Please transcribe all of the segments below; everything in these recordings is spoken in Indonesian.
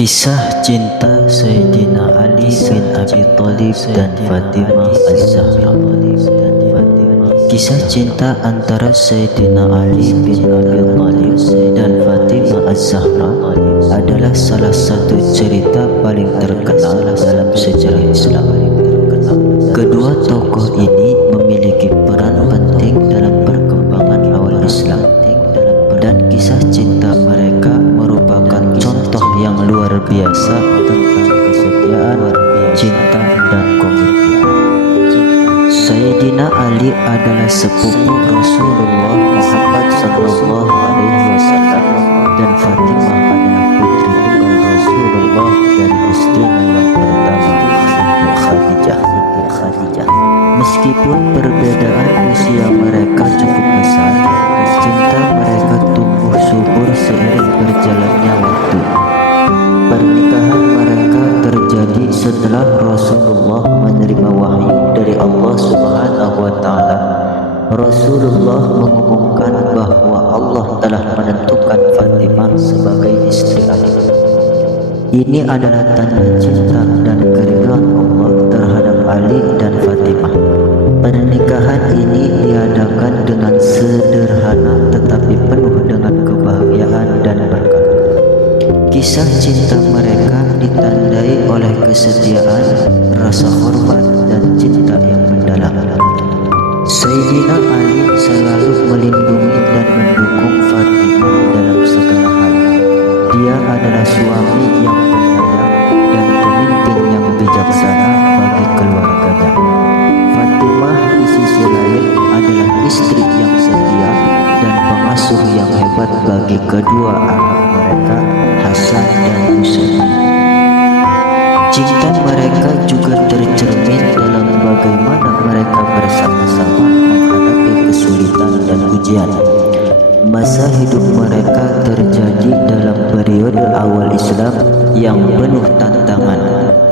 Kisah cinta Sayyidina Ali bin Abi Thalib dan Fatimah Az-Zahra. Kisah cinta antara Sayyidina Ali bin Abi Thalib dan Fatimah Az-Zahra adalah salah satu cerita paling terkenal dalam sejarah Islam. Kedua tokoh ini memiliki peran penting dalam perkembangan awal Islam, dan kisah cinta mereka merupakan contoh yang luar biasa tentang kesetiaan, cinta, dan komitmen. Sayyidina Ali adalah sepupu Rasulullah Muhammad SAW, dan Fatimah adalah putri tunggal Rasulullah dan istrinya yang pertama, Khadijah. Meskipun perbedaan usia mereka cukup besar, cinta mereka tumbuh subur seiring berjalannya waktu. Pernikahan mereka terjadi setelah Rasulullah menerima wahyu dari Allah Subhanahu wa Ta'ala. Rasulullah mengumumkan bahwa Allah telah menentukan Fatimah sebagai istri Ali. Ini adalah tanda cinta dan keridhaan Allah terhadap Ali dan Fatimah. Pernikahan ini diadakan dengan sederhana tetapi penuh dengan kebahagiaan dan berkah. Kisah cinta mereka ditandai oleh kesetiaan, rasa hormat, dan cinta yang mendalam. Sayyidina Ali selalu melindungi dan mendukung Fatimah dalam segala hal. Dia adalah suami yang penyayang dan pemimpin yang bijaksana bagi keluarganya. Fatimah di sisi lain adalah istri yang setia dan pengasuh yang hebat bagi kedua anak mereka, Hasan dan Husain. Cinta mereka juga tercermin dalam bagaimana mereka bersama-sama menghadapi kesulitan dan ujian. Masa hidup mereka terjadi dalam periode awal Islam yang penuh tantangan.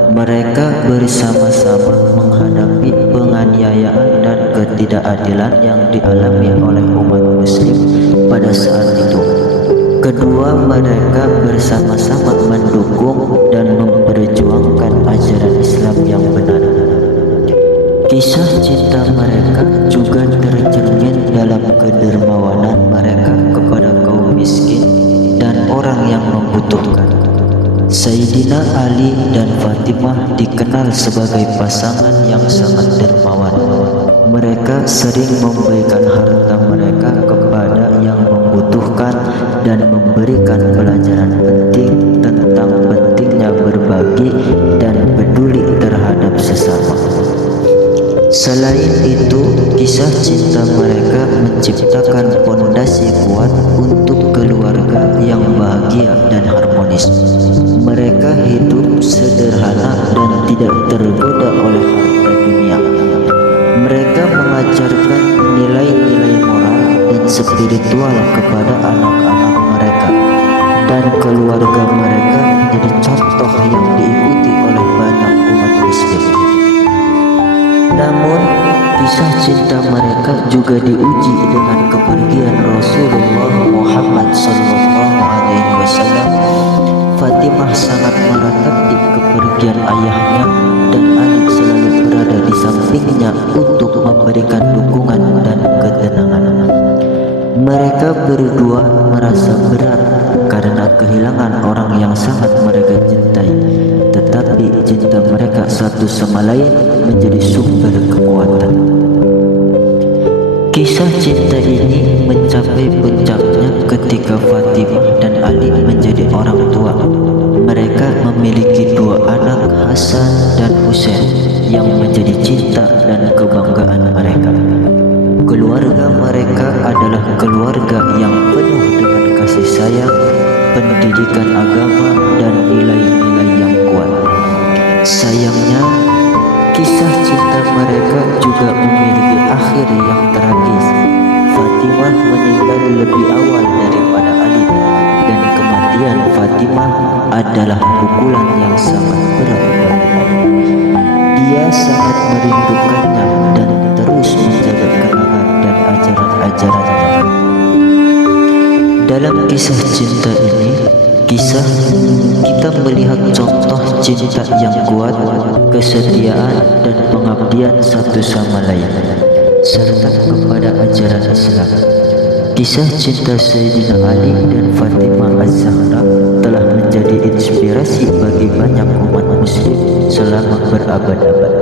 Mereka bersama-sama menghadapi penganiayaan dan ketidakadilan yang dialami oleh umat muslim pada saat itu. Kedua mereka bersama-sama mendukung dan memperjuangkan ajaran Islam yang benar. Kisah cinta mereka juga tercermin dalam kedermawanan mereka kepada kaum miskin dan orang yang membutuhkan. Sayyidina Ali dan Fatimah dikenal sebagai pasangan yang sangat dermawan. Mereka sering memberikan harta mereka kepada yang membutuhkan dan memberikan pelajaran penting tentang pentingnya berbagi dan peduli terhadap sesama. Selain itu, kisah cinta mereka menciptakan fondasi kuat untuk keluarga yang bahagia dan harmonis. Mereka hidup sederhana dan tidak tergoda oleh harta dunia. Mereka mengajarkan nilai-nilai moral dan spiritual kepada anak-anak mereka, dan keluarga mereka menjadi contoh yang diikuti oleh banyak umat muslim. Namun, kisah cinta mereka juga diuji dengan kepergian Rasulullah Muhammad SAW. Fatimah sangat meratapi kepergian ayahnya, dan Ali selalu berada di sampingnya untuk memberikan dukungan dan ketenangan. Mereka berdua merasa berat karena kehilangan orang yang sangat mereka cintai, tetapi cinta mereka satu sama lain menjadi sumber kekuatan. Kisah cinta ini mencapai puncaknya ketika Fatimah dan Ali menjadi orang tua. Mereka memiliki dua anak, Hasan dan Husain, yang menjadi cinta dan kebanggaan mereka. Keluarga mereka adalah keluarga yang penuh dengan kasih sayang, pendidikan agama, dan nilai-nilai yang kuat. Sayangnya, kisah cinta mereka juga memiliki akhir yang tragis. Fatimah meninggal lebih awal daripada Ali, dan kematian Fatimah adalah pukulan yang sangat berat bagi Ali. Dia sangat merindukannya dan terus menjaga kenangan dan ajaran-ajarannya. Dalam kisah cinta ini, kisah kita melihat contoh cinta yang kuat, kesetiaan dan pengabdian satu sama lain, serta kepada ajaran Islam. Kisah cinta Sayyidina Ali dan Fatimah Az-Zahra telah menjadi inspirasi bagi banyak umat muslim selama berabad-abad,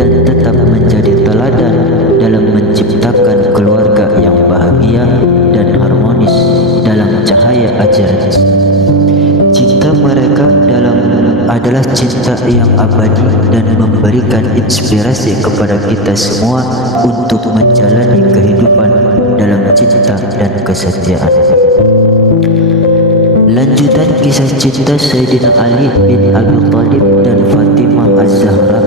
dan tetap menjadi teladan dalam menciptakan keluarga yang bahagia dan harmonis dalam cahaya ajaran Islam. Cinta mereka adalah cinta yang abadi dan memberikan inspirasi kepada kita semua untuk menjalani kehidupan dalam cinta dan kesetiaan. Lanjutan kisah cinta Sayyidina Ali bin Abi Thalib dan Fatimah Az-Zahra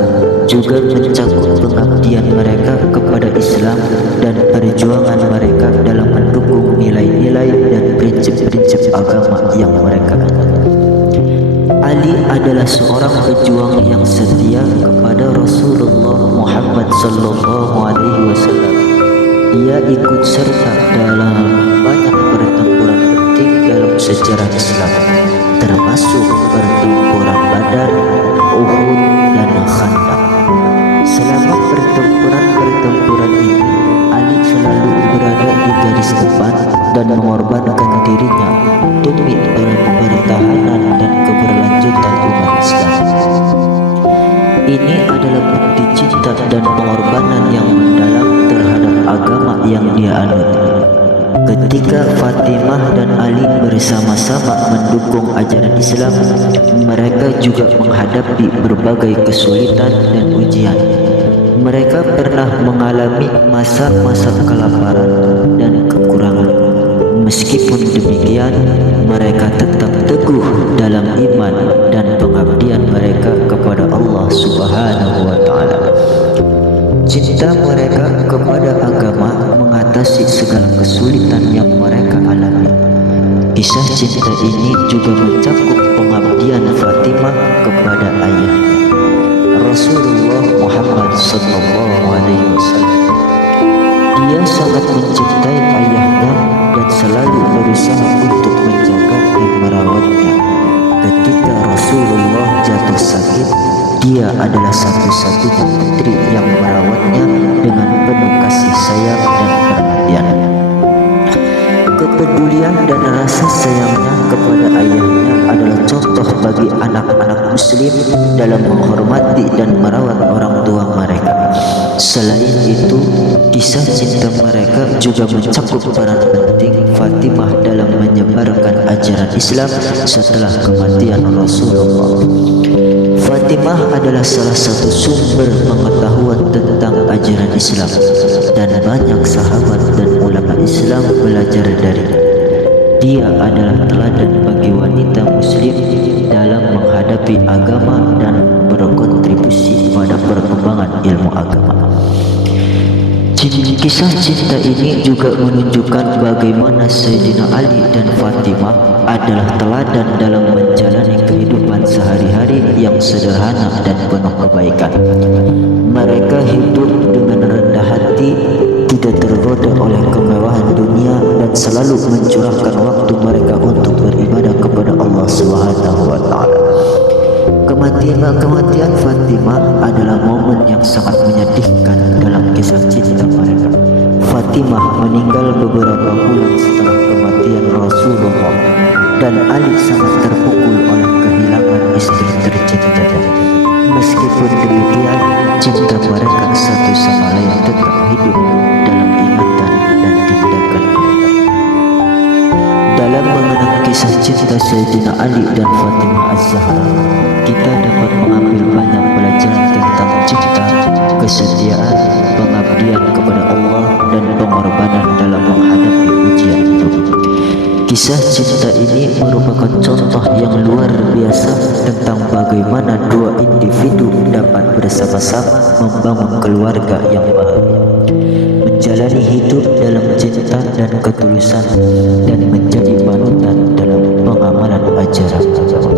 juga mencakup pengabdian mereka kepada Islam dan perjuangan mereka dalam mendukung nilai-nilai dan prinsip-prinsip agama yang mereka anut. Ali adalah seorang pejuang yang setia kepada Rasulullah Muhammad SAW. Dia ikut serta dalam banyak pertempuran penting dalam sejarah Islam, termasuk pertempuran Badar, Uhud, dan Khandaq. Selama pertempuran ini, Ali selalu berada di garis depan dan mengorbankan dirinya demi pertahanan dan keberlanjutan umat Islam. Ini adalah bukti cinta dan pengorbanan yang mendalam terhadap agama yang dia anut. Ketika Fatimah dan Ali bersama-sama mendukung ajaran Islam, mereka juga menghadapi berbagai kesulitan dan ujian. Mereka pernah mengalami masa-masa kelaparan dan kekurangan. Meskipun demikian, mereka tetap teguh dalam iman dan pengabdian mereka kepada Allah Subhanahu wa Ta'ala. Cinta mereka kepada agama mengatasi segala kesulitan yang mereka alami. Kisah cinta ini juga mencakup pengabdian Fatimah kepada ayahnya, Rasulullah Muhammad SAW. Dia sangat mencintai ayahnya dan selalu berusaha untuk menjaga dan merawatnya. Ketika Rasulullah jatuh sakit, dia adalah satu-satunya putri yang merawatnya dengan penuh kasih sayang dan perhatian. Kepedulian dan rasa sayangnya kepada ayahnya adalah contoh bagi anak-anak muslim dalam menghormati dan merawat orang tua mereka. Selain itu, kisah cinta mereka juga mencakup peran penting Fatimah dalam menyebarkan ajaran Islam setelah kematian Rasulullah. Fatimah adalah salah satu sumber pengetahuan tentang ajaran Islam, dan banyak sahabat dan ulama Islam belajar darinya. Dia adalah teladan bagi wanita muslim dalam menghadapi agama dan berkontribusi pada perkembangan ilmu agama. Kisah cinta ini juga menunjukkan bagaimana Sayyidina Ali dan Fatimah adalah teladan dalam menjalani kehidupan sehari-hari yang sederhana dan penuh kebaikan. Mereka hidup dengan rendah hati, tidak tergoda oleh kemewahan dunia, dan selalu mencurahkan waktu mereka untuk beribadah kepada Allah Subhanahu wa Ta'ala. Kematian Fatimah adalah momen yang sangat menyedihkan dalam kisah cinta mereka. Fatimah meninggal beberapa bulan setelah kematian Rasulullah, dan Ali sangat terpukul oleh kehilangan istri tercintanya. Meskipun demikian, cinta mereka satu sama lain tetap hidup dalam ingatan dan tindakan mereka. Dalam mengenang kisah cinta Sayyidina Ali dan Fatimah Az-Zahra, kita dapat mengambil banyak pelajaran tentang cinta, kesetiaan, pengabdian kepada Allah, dan pengorbanan dalam menghadapi ujian hidup. Kisah cinta ini merupakan contoh yang luar biasa tentang bagaimana dua individu dapat bersama-sama membangun keluarga yang bahagia, menjalani hidup dalam cinta dan ketulusan, dan menjadi panutan dalam pengamalan ajaran agama.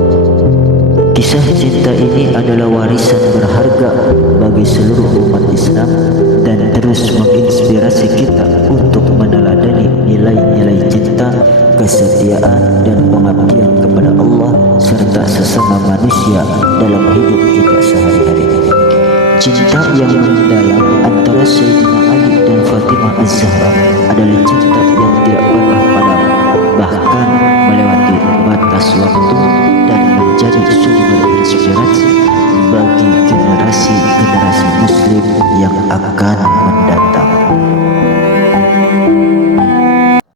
Kisah cinta ini adalah warisan berharga bagi seluruh umat Islam dan terus menginspirasi kita untuk meneladani nilai-nilai cinta, kesetiaan, dan pengabdian kepada manusia dalam hidup kita sehari-hari. Cinta yang mendalam antara Sayyidina Ali dan Fatimah Az-Zahra adalah cinta yang tidak pernah padam, bahkan melewati batas waktu dan menjadi sumber inspirasi bagi generasi-generasi muslim yang akan